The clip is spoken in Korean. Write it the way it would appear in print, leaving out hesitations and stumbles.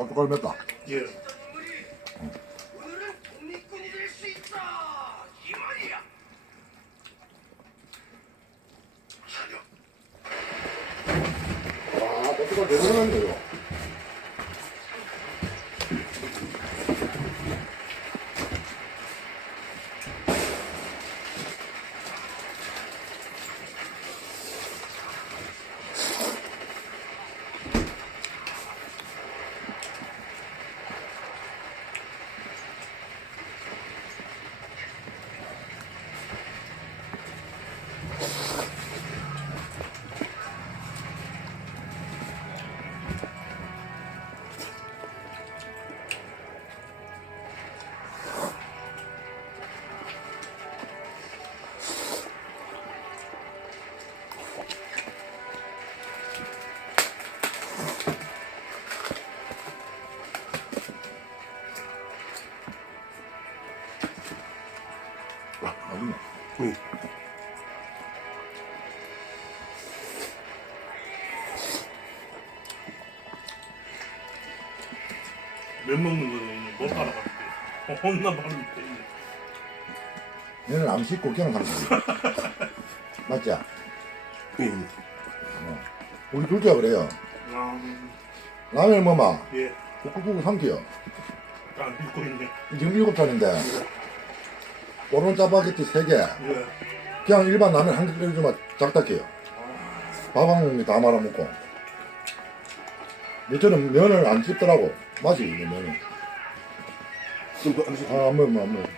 고춧가루 맵다. 예. 와, 고춧가루 대단하네요. 와, 맛있네. 응. 면 먹는 거는 못 따라가는데 혼나 바르는데 얘는 안 씻고 그냥 가는 거지. 맞지? 응. 우리 둘째가 그래요. 아, 라면 뭐마 예. 꾹꾹꾹 삼켜요. 안 읽고 있네. 지금 7살인데 오른 짜파게티 3개 예. 그냥 일반 라면 한 개 끓여주면 작작해요. 밥 한 공기 다 말아먹고. 근데 저는 면을 안 씹더라고. 맛이 있는 면은. 좀 더, 안 아, 안 먹으면 안 먹어.